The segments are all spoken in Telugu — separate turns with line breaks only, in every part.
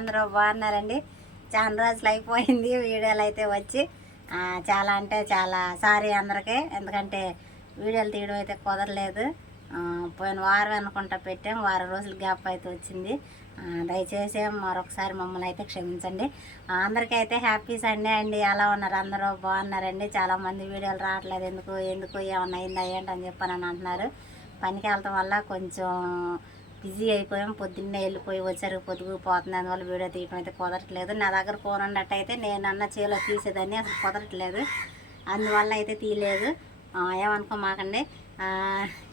అందరూ బాగున్నారండి. చాలా రోజులు అయిపోయింది వీడియోలు అయితే వచ్చి. చాలా అంటే చాలా సారీ అందరికీ. ఎందుకంటే వీడియోలు తీయడం అయితే కుదరలేదు. పోయిన వారం అనుకుంటా పెట్టాం. వారం రోజులు గ్యాప్ అయితే వచ్చింది. దయచేసి మరొకసారి మమ్మల్ని అయితే క్షమించండి. అందరికీ అయితే హ్యాపీ సండే అండి. ఎలా ఉన్నారు? అందరూ బాగున్నారండి? చాలామంది వీడియోలు రావట్లేదు. ఎందుకు? ఎందుకు? ఏమన్నా అయిందా? ఏంటని అని అని అంటున్నారు. పనికి వెళ్ళటం వల్ల కొంచెం బిజీ అయిపోయాం పొద్దున్నే వెళ్ళిపోయి వచ్చారు పొద్దుగు పోతుంది అందువల్ల వీడియో తీయడం అయితే కుదరట్లేదు. నా దగ్గర ఫోన్ ఉన్నట్టయితే నేను అన్న చేలో తీసేదాన్ని అసలు కుదరట్లేదు. అందువల్ల అయితే తీయలేదు. ఏమనుకో మాకండి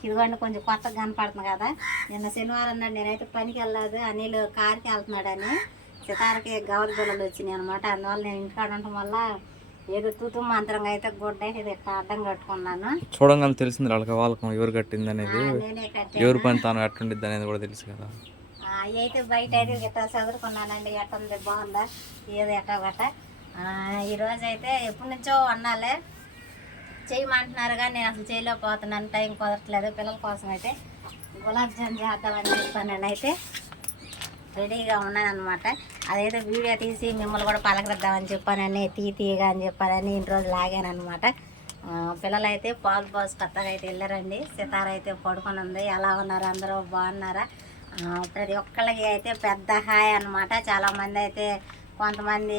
ఇదిగోండి కొంచెం కొత్తగా కనపడుతుంది కదా. నిన్న శనివారం నాడు నేనైతే పనికి వెళ్ళలేదు అనిల్ కార్కి వెళ్తున్నాడని. సితారకి గవర్ బిల్లలు వచ్చినాయి అనమాట అందువల్ల నేను ఇంటికాడ ఉండటం వల్ల ఏదో తూతు మంత్రంగా అయితే గుడ్డ ఇట్లా అడ్డం కట్టుకున్నాను.
చూడంగానే తెలిసింది వాళ్ళకి వాళ్ళకం ఎవరు కట్టింది అనేది. ఎవరి పని తాను ఎట్టుండిద్ది అనేది కూడా తెలుసు కదా.
అయితే బయట అయితే గిట్ట చదువుకున్నానండి ఎట్ట ఉంది బాగుందా ఏది ఎట్ట గట్ట. ఈరోజు అయితే ఎప్పటి నుంచో అన్నాలే. చేయమంటున్నారు కానీ నేను అసలు చేయలేకపోతున్నాను టైం కుదరట్లేదు. పిల్లల కోసం అయితే గులాబ్ జామ్ చేద్దామని చెప్పాను అయితే రెడీగా ఉన్నాను అనమాట అదైతే వీడియో తీసి మిమ్మల్ని కూడా పలకరిద్దామని చెప్పానని తీ తీయగా అని చెప్పానని ఇన్ని రోజులు లాగాను అనమాట పిల్లలు అయితే పాలు పోసి కొత్తగా అయితే వెళ్ళారండి. సితార అయితే పడుకొని ఉంది. ఎలా ఉన్నారు? అందరూ బాగున్నారా? ప్రతి ఒక్కళ్ళకి అయితే పెద్ద హాయ్ అనమాట చాలామంది అయితే కొంతమంది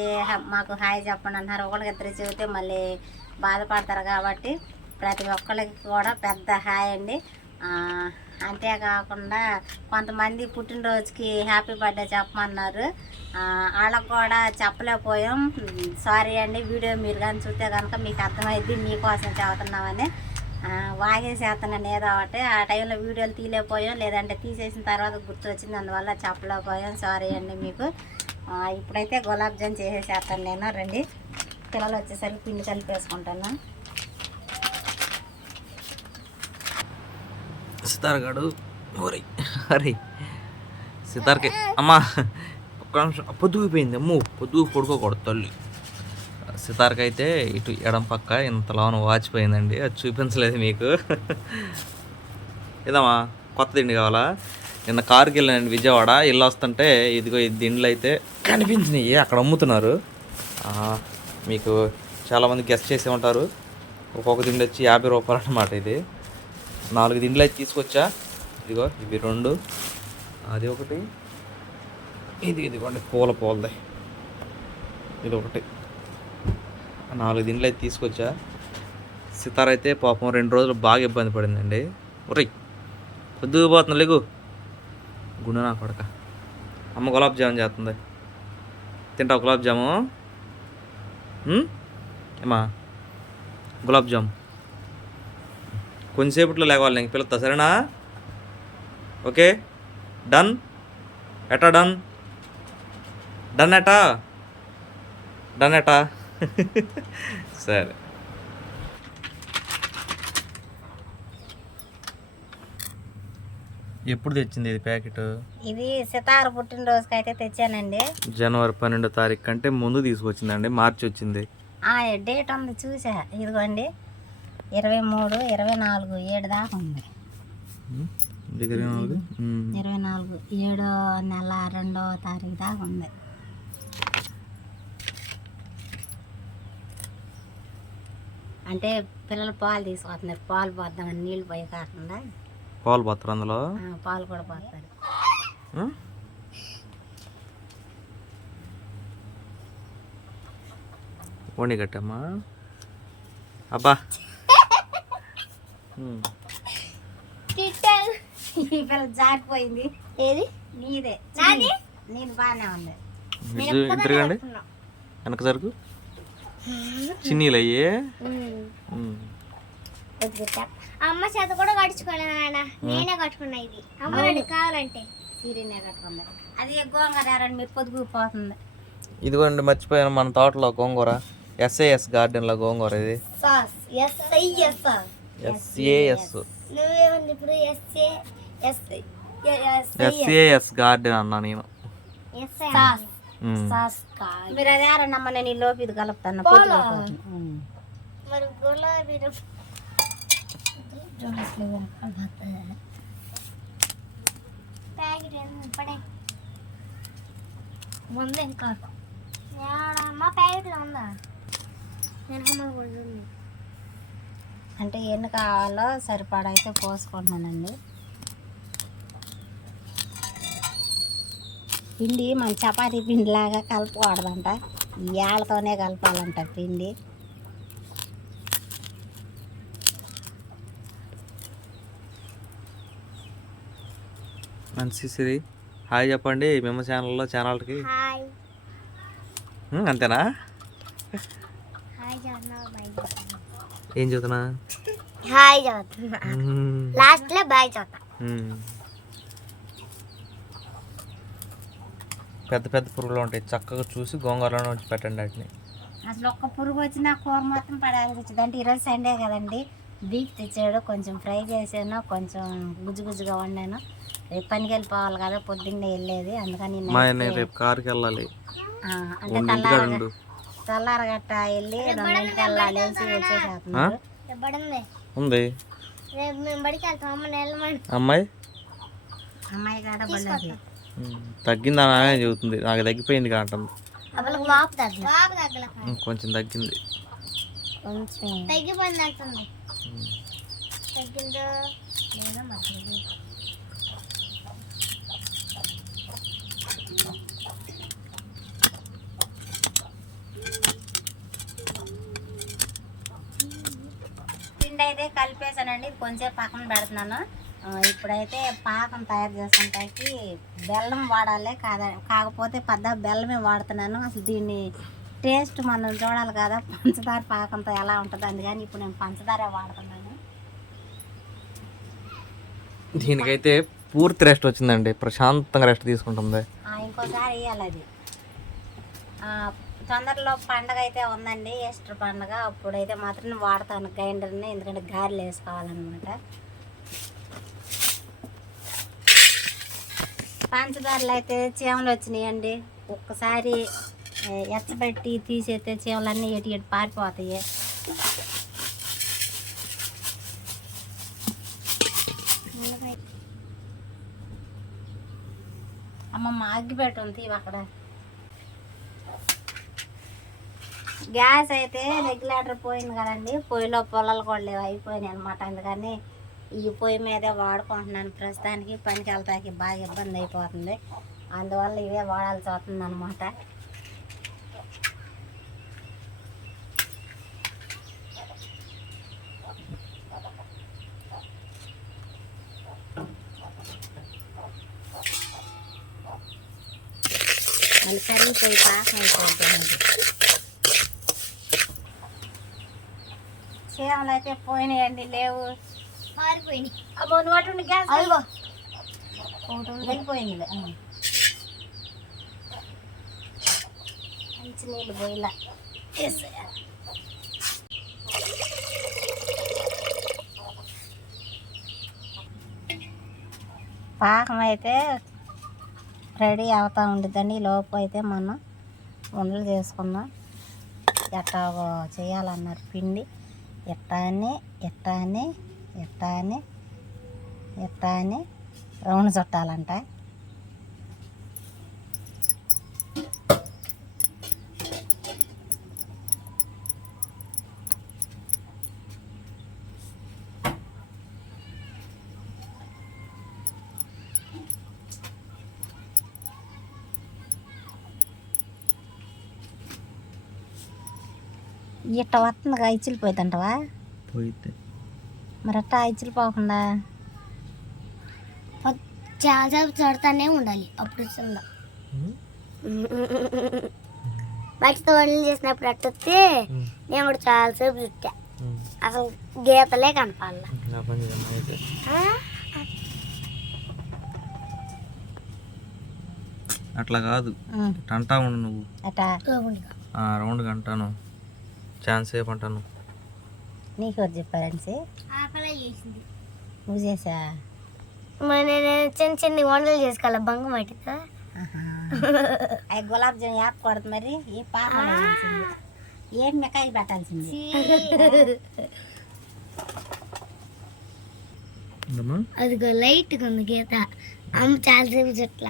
మాకు హాయ్ చెప్పండి అంటున్నారు ఒకళ్ళకి ఇద్దరు చెబితే మళ్ళీ బాధపడతారు కాబట్టి ప్రతి ఒక్కళ్ళకి కూడా పెద్ద హాయ్ అండి. అంతేకాకుండా కొంతమంది పుట్టినరోజుకి హ్యాపీ బర్త్డే చెప్పమన్నారు. వాళ్ళకు కూడా చెప్పలేకపోయాం. సారీ అండి వీడియో మీరు కానీ చూస్తే కనుక మీకు అర్థమైద్ది మీకోసం చెబుతున్నామని వాగేసేస్తున్నాను ఏదో ఒకటి. ఆ టైంలో వీడియోలు తీయలేకపోయాం. లేదంటే తీసేసిన తర్వాత గుర్తు వచ్చింది అందువల్ల చెప్పలేకపోయాం. సారీ అండి మీకు. ఇప్పుడైతే గులాబ్ జామ్ చేసేసేస్తాను నేను. రండి. పిల్లలు వచ్చేసరికి పిండి కలిపేసుకుంటాను
సితారగాడు ఒరే అరే సితార్కి. అమ్మా ఒక్క నిమిషం. పొద్దుగిపోయింది. అమ్ము పొద్దుగు పడుకోకూడదు తల్లి. సితార్కి అయితే ఇటు ఎడం పక్క ఇంతలోన వాచిపోయిందండి అది చూపించలేదు మీకు. ఇదమ్మా కొత్త దిండి కావాలా? నిన్న కారుకి వెళ్ళానండి విజయవాడ. ఇల్లు వస్తుంటే ఇదిగో ఈ దిండ్లు అయితే కనిపించినాయి. అక్కడ అమ్ముతున్నారు. మీకు చాలామంది గెస్ట్ చేసే ఉంటారు. ఒక్కొక్క దిండి వచ్చి యాభై రూపాయలు అన్నమాట ఇది. నాలుగు దిండ్లు అయితే తీసుకొచ్చా? ఇదిగో ఇవి రెండు. అది ఒకటి. ఇది ఇదిగోండి పూల పూలది. ఇది ఒకటి. నాలుగు దిండ్లు అయితే తీసుకొచ్చా? సితార అయితే పాపం రెండు రోజులు బాగా ఇబ్బంది పడిందండి. ఒరై పొద్దుకు పోతున్నా లేగు. గుండె నా కొడక. అమ్మ గులాబ్ జామున్ చేస్తుంది. తింటావు గులాబ్ జాము? ఏమా గులాబ్ జామ్. కొంచెంసేపట్లో లేవాలి. నేను పిలుస్తా సరేనా? ఓకే? డన్? ఎటా డన్? డన్ ఎటా డన్ ఎటా సరే. ఎప్పుడు తెచ్చింది ఇది ప్యాకెట్?
ఇది సితార పుట్టినరోజుకి అయితే తెచ్చానండి.
జనవరి పన్నెండో తారీఖు కంటే ముందు తీసుకొచ్చిందండి. మార్చి వచ్చింది.
ఆ డేట్ ఉంది చూసా. ఇదిగోండి. ఇరవై మూడు ఇరవై నాలుగు ఏడు దాకా ఉంది
ఏమవుతుంది? ఉమ్.
ఇరవై నాలుగు ఏడో నెల రెండో తారీఖు దాకా ఉంది అంటే పిల్లలు పాలు తీసుకొస్తున్నారు పాలు పోద్దామని నీళ్ళు పోయి కాకుండా
పాలు పోతారు అందులో
పాలు కూడా
ఉం? ఓణి కట్టమ్మా అబ్బా.
ఈ పిల్ల జారిపోయింది. ఏది? నీదే. నాది? నీది బాగానే ఉంది.
తిరగండి వెనక సరుకు. చిన్నీలు అయ్యే.
అమ్మ చేత కూడా కట్టుకోలేదు నాన్న నేనే కట్టుకున్నా ఇది. అమ్మ నాకు కావాలంటే.
సీరియనే కట్టుకుంది. అది గోంగూర మీరు పొదుగు పోతుంది.
ఇదిగోండి మర్చిపోయాను. మన తోటలో గోంగూర. ఎస్ఏఎస్ గార్డెన్లో గోంగూర ఇది.
SAS S I S
SAS
నువ్వేమంది ఇప్పుడు ఎస్ఏ ఎస్
ఎస్ఏఎస్ గార్డెన్ అన్నా నేను.
మీరు అది ఆరన్నమ్మ నేను ఈ లోపు ఇది కలుపుతాను.
మరి గులాబీ పడే
ముందు ఇంకా
మా ప్యాకెట్లో ఉందా? నేను
అంటే ఎన్ని కావాలో సరిపడా అయితే పోసుకుంటున్నానండి. పిండి మన చపాతీ పిండిలాగా కలపకూడదంట. ఏళ్ళతోనే కలపాలంట పిండి.
మంచి సిరి. హాయ్ చెప్పండి మేము ఛానల్లో ఛానల్కి. అంతేనా
హాయ్ చదువుతున్నావు బాయ్ చదువుతున్నా
ఏం చదువుతున్నా?
హాయ్ చదువుతున్నా.
ఉమ్,
లాస్ట్లో బాయ్ చదువుతా.
పెద్ద పెద్ద పురుగులు ఉంటాయి. చక్కగా చూసి గోంగూరలో ఉంచి పెట్టండి వాటిని.
అసలు ఒక్క పురుగు వచ్చినా కూర మొత్తం పడాల్సి వచ్చింది అంటే ఈరోజు సండే కదండి. బీఫ్ తెచ్చాడు. కొంచెం ఫ్రై చేసాను కొంచెం గుజ్జు గుజ్జుగా వండాను. రేపు పనికి వెళ్ళిపోవాలి కదా. పొద్దున్నే వెళ్ళేది. అందుకని
రేపు కారుకి వెళ్ళాలి.
అంటే
ఉండు
తెల్లారగట్ట వెళ్ళి వచ్చేసేస్తున్నారు
ఉంది. అమ్మాయి?
అమ్మాయి కాడ
తగ్గిందా అని చెబుతుంది నాకు తగ్గిపోయింది ఉమ్, కొంచెం తగ్గింది.
తగ్గిపోయింది అంటుంది
ఉమ్.
తగ్గిందో లేదో మరి తెలియదు.
పిండి అయితే కలిపేసానండి ఇది కొంచెం పక్కన పెడుతున్నాను. ఇప్పుడైతే పాకం తయారు చేసుకుంటాకి బెల్లం వాడాలి. కాదా కాకపోతే పెద్ద బెల్లమే వాడుతున్నాను. అసలు దీన్ని టేస్ట్ మనం చూడాలి కదా. పంచదార పాకంతో ఎలా ఉంటుంది. అందుకని ఇప్పుడు నేను పంచదార వాడుతున్నాను.
దీనికైతే పూర్తి రెస్ట్ వచ్చిందండి. ప్రశాంతంగా రెస్ట్ తీసుకుంటుంది.
ఇంకోసారి వేయాలి అది. తొందరలో పండగ అయితే ఉందండి. ఈస్టర్ పండగ. అప్పుడైతే మాత్రం వాడతాను గ్రైండర్ని. ఎందుకంటే గారెలు వేసుకోవాలన్నమాట. పంచదారలు అయితే చీమలు వచ్చినాయండి. ఒక్కసారి ఎచ్చబెట్టి తీసేస్తే చీమలన్నీ ఎటు ఎటు పారిపోతాయి. అమ్మ అగ్గిపెట్టి ఉంది అక్కడ. గ్యాస్ అయితే రెగ్యులేటర్ పోయింది కదండి. పొయ్యిలో పొలాలు కూడా లేవు అయిపోయినాయి అనమాట అందుకని ఈ పొయ్యి మీదే వాడుకుంటున్నాను. ప్రస్తుతానికి పనికి వెళ్తాకి బాగా ఇబ్బంది అయిపోతుంది. అందువల్ల ఇవే వాడాల్సి వస్తుంది అనమాట మళ్ళీ కరిగిపోయి పాకం అయిపోతుంది చీమలు అయితే పోయినాయండి లేవు.
పారిపోయినాయి
అమ్మో గ్యాస్
అదిగో.
వెళ్ళిపోయింది మంచి నీళ్ళు పోయిలా. పాకం అయితే రెడీ అవుతూ ఉండిద్దండి. ఈ లోపు అయితే మనం ఉండలు చేసుకుందాం. ఎట్టా చేయాలన్నారు పిండి. ఎట్టా అని ఎట్టా అని ఎట్టా అని రౌండ్ చుట్టాలంట ఇట్ట వస్తుందిగా ఇచ్చిలిపోతుంటవా
పోయితే
మరి అట్టా ఇచ్చిలిపోకుండా
చాలాసేపు చూడతానే ఉండాలి అప్పుడు వస్తుందా బయటతో వంటలు చేసినప్పుడు అట్టొస్తే నేను కూడా చాలాసేపు చుట్టా. అసలు గీతలే కనపాల
అట్లా కాదు. అంటా ఉండు నువ్వు.
అట్టా?
ఆ రౌండ్ అంటాను. ఛాన్స్ అంటాను
నీకు ఎవరు చెప్పారనిసి నువ్వు చేసా?
మరి నేను చిన్న చిన్న వంటలు చేసుకోవాలి? బంగం
ఆహా. అవి గులాబ్ జామ్ యాప్ కొడదు మరి. ఈ పాప ఏం మికాయి పెట్టాల్సింది
అదిగో లైట్గా ఉంది గీత. అమ్మ చాలాసేపు చుట్ల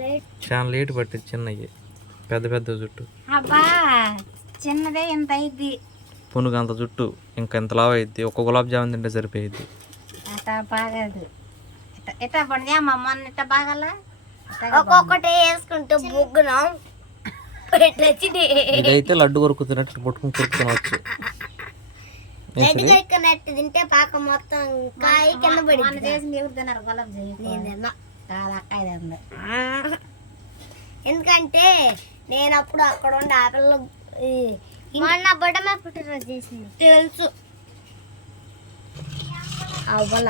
లైట్.
చాలా లేట్ పట్టింది చిన్నవి పెద్ద పెద్ద జుట్టు.
అబ్బా చిన్నదే ఇంత అయింది
పునుగు అంత జుట్టు ఇంకా ఎంత లావు అయింది ఒక్క గులాబ్ జామున్ తింటే సరిపోయింది
అట్లా బాగదు. ఇట్ట ఇట్లా పడితే మా మొన్న ఇట్ట బాగల?
ఒక్కొక్కటి వేసుకుంటూ బుగ్గునం?
ఇదైతే లడ్డు కొరుకుతున్నట్టు పట్టుకుని కొరుకుతునవచ్చు
లడ్డు తింటే పాక మొత్తం కాయ కింద పడి
మొన్న చేసింది ఎవరు తిన్నారు? గులాబ్ జామున్.
నేను తిన్నా.
కాదు
ఎందుకంటే నేను అప్పుడు అక్కడ ఉండి ఆ పిల్ల మొన్న బొడమ పుట్టినరోజు చేసింది? తెలుసు. అవ్వల.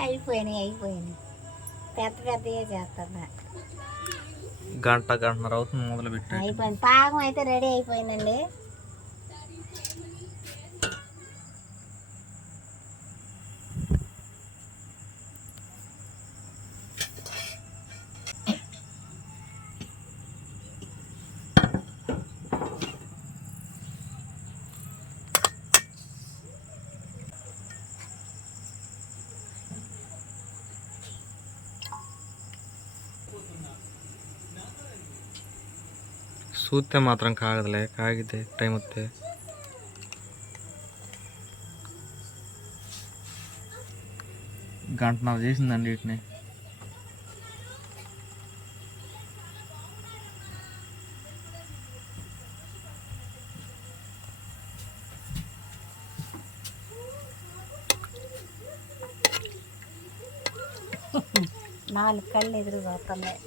అయిపోయినాయి అయిపోయినాయి. పెద్ద పెద్దగా చేస్తున్నా.
గంట గంటన్నర అవుతుంది మొదలు పెట్టి
అయిపోయింది. పాకం అయితే రెడీ అయిపోయిందండి.
చూస్తే మాత్రం కాగదులే కాగితే టైం వస్తే గంటన్నర చేసిందండి వీటిని
నాలుగు కళ్ళు ఎదురు పోతున్నాయి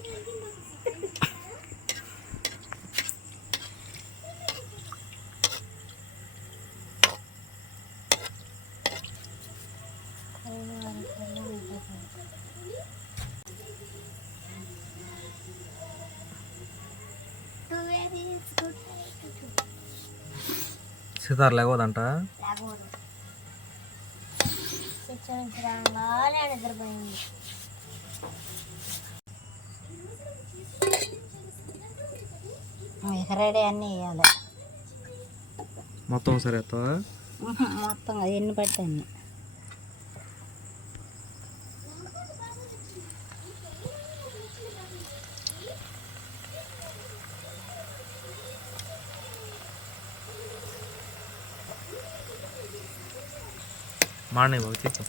సీతారు లేకపోదంట?
నిద్రపోయింది
ఇక రెడీ అన్నీ వేయాలి
మొత్తం సరే
మొత్తం ఎన్ని పడితే అన్ని.
మాడే బాబు చెప్పు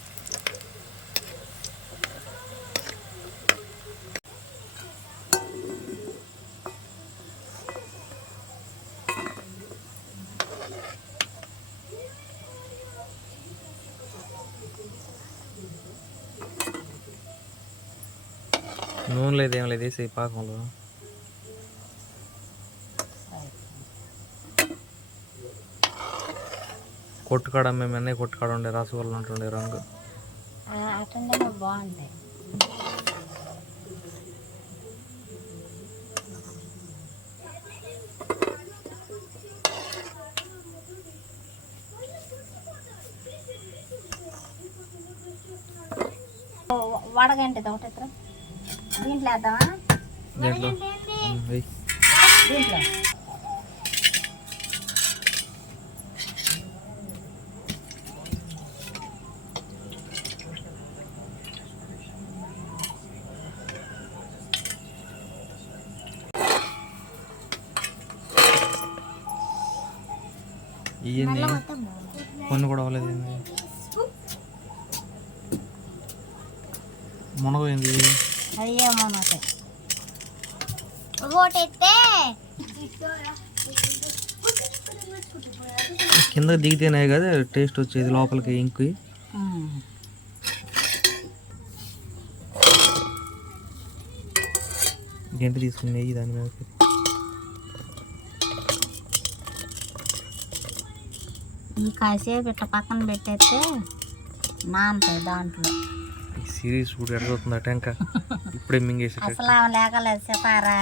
నూనె లేదు ఏం లేదు వేసి పాకంలో కొట్టుకాడ మేము అన్నీ కొట్టుకాడ ఉండే రసగుల్లా ఉంటుండే రంగు.
అటెండ్ బాగుంటాయి వడగంటి ఒకటి ఎత్తురా. దీంట్లో వేద్దామా?
దీంట్లో. ఇవన్నీ కొన్ని కూడా అవ్వలేదు మునగైంది కింద దిగితేనే కదా టేస్ట్ వచ్చేది లోపలికి ఇంకు గంట తీసుకుని నెయ్యి దాని మీద
ఈ కాసేపు ఇట్లా పక్కన పెట్టేస్తే నానతాయి దాంట్లో.
సిరీస్ చూడు ఎడగవుతుందట ఇంకా ఇప్పుడే మింగేసేటట్టు.
అసలు ఆమె లేకలేదు చెప్పారా?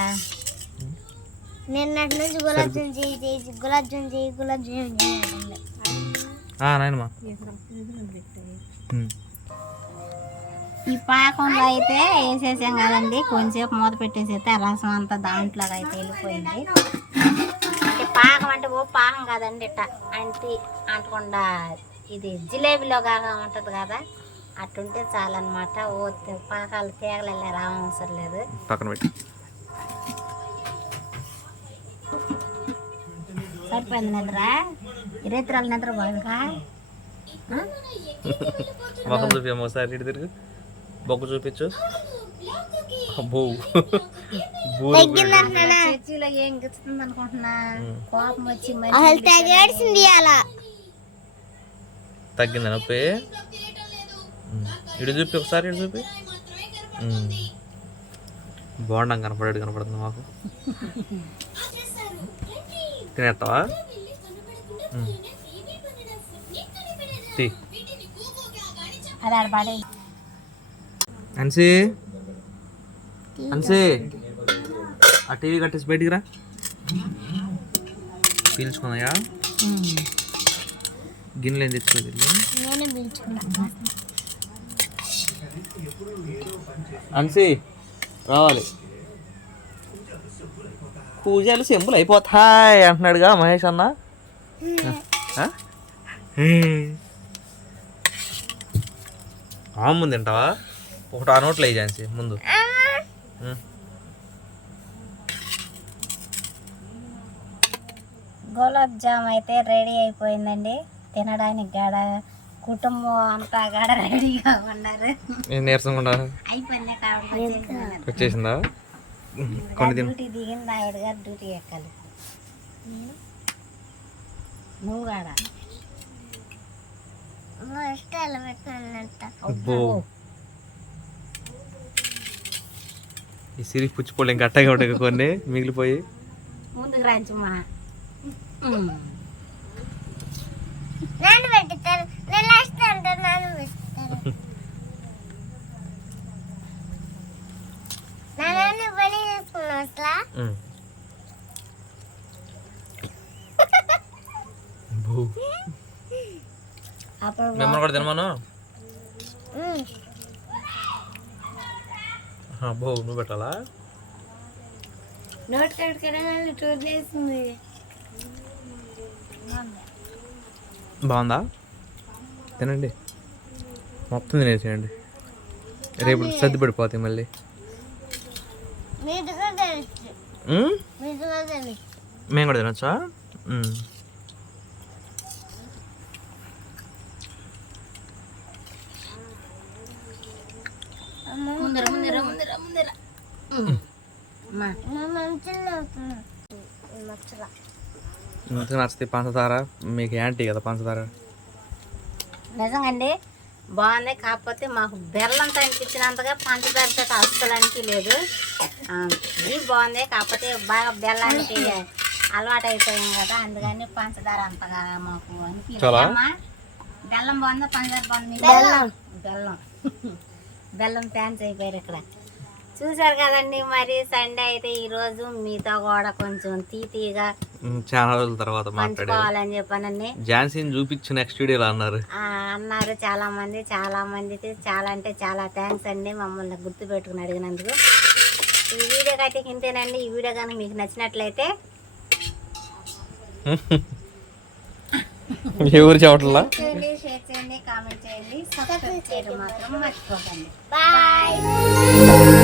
నిన్నటి నుంచి గులాబ్ జామ్ చేయి చేయి గులాబ్ జామ్ చేయి గులాబ్ జామ్
ఉమ్.
ఈ పాకంలో అయితే వేసేసాం కదండి కొంచెంసేపు మూత పెట్టేసి అయితే రసం అంతా దాంట్లోకి అయితే వెళ్ళిపోయింది. అంటే పాకం అంటే ఓ పాకం కాదండి ఇట్ట. అంటి అంటకుండా ఇది జిలేబీలో కాగా ఉంటుంది కదా అట్టుంటే చాలన్నమాట. ఓ పాకాలు తేగలే రావసరం లేదు.
పక్కన పెట్టి.
సరిపోయింది నిద్ర? ఇరేత్రాల నిద్ర బాగుందిగా
మొఖం చూపించమ్మ ఒకసారి ఇటు తిరుగు. బొక్క చూపించు. అబ్బో.
చర్చిలో ఏం గిచ్చుతుంది అనుకుంటున్నా. కోపం వచ్చి మరి.
అసలు తెగేడ్చింది అలా
తగ్గిందా నొప్పి? ఉమ్. ఇటు చూపి ఒకసారి ఇటు చూపి. ఉమ్. బోండం కనపడేది కనపడుతుంది మాకు. తినేస్తావా. తీ. అన్సీ? అన్సీ ఆ టీవీ కట్టేసి బయటికి రా. పీల్చుకున్నాయా? గిన్నెలు ఏం తెచ్చుకోలేదు అన్సీ రావాలి. పూజలు సింపుల్ అయిపోతాయి అంటున్నాడుగా మహేష్ అన్న. ఆ? ఆ ముందు తింటావా? ఒకటి ఆ నోట్లో వేయి ఝాన్సీ ముందు.
గులాబ్ జామ్ అయితే రెడీ అయిపోయిందండి. తినడానికి గడ కుటుంబం అంతా గడ రెడీగా ఉన్నారు.
నీరసంగా
అయిపోయింది కాబట్టి వచ్చేసింది. డ్యూటీ దిగింది ఆవిడ గారు? డ్యూటీ ఎక్కాలి. నువ్వు కాడ
ఇష్టాలు పెట్టినట్ట
అబ్బో ఈ సిరి పుచ్చిపోలే అట్టగా ఉంటాయి కొన్ని మిగిలిపోయి.
ముందుకు రాంచమ్మా
నన్ను పెట్టిస్తారు నేను లాస్ట్ అంటే నన్ను పెట్టిస్తారు నన్ను పని చేసుకున్నా అసలు
ఉం. అబ్బో.
అప్పుడు
మిమ్మల్ని కూడా తినమాను అబ్బో నువ్వు పెట్టాలా?
నోట్ టూర్ చేసింది
బాగుందా? తినండి. మొత్తం తినేసేయండి. రేపు సర్ది పడిపోతాయి మళ్ళీ. మేము కూడా తినొచ్చా.
ముందర ముందర ముందర. ముందర.
నచ్చితే పంచదార. మీకు యాంటీ కదా పంచదార?
నిజంగండి బాగుంది కాకపోతే మాకు బెల్లంతో అనిపించినంతగా పంచదారతో అస్సలు అనిపించలేదు. ఆ, ఇది బాగుంది కాకపోతే బాగా బెల్లానికి అలవాటు అయిపోయాం కదా అందుకని పంచదార అంతగా మాకు? అమ్మా, బెల్లం బాగుందా? పంచదార బాగుంది బెల్లం. బెల్లం. బెల్లం ఫ్యాన్స్ అయిపోయారు ఇక్కడ. చూసారు కదండి మరి సండే అయితే ఈరోజు మీతో కూడా కొంచెం తీతీగా
చాలా రోజుల తర్వాత మాట్లాడారు.
పంచుకోవాలని చెప్పానండి.
ఝాన్సీని చూపించి నెక్స్ట్ వీడియోలో అన్నారు.
ఆ, అన్నారు చాలా మంది చాలా మందికి చాలా అంటే చాలా థ్యాంక్స్ అండి మమ్మల్ని గుర్తు పెట్టుకుని అడిగినందుకు. ఈ వీడియోకి అయితే ఇంతేనండి. ఈ వీడియో కానీ మీకు నచ్చినట్లయితే
ఎవరు
షేర్ చేయండి కామెంట్ చేయండి సబ్స్క్రైబ్ చేయడం. మాత్రం మర్చిపోకండి.
బాయ్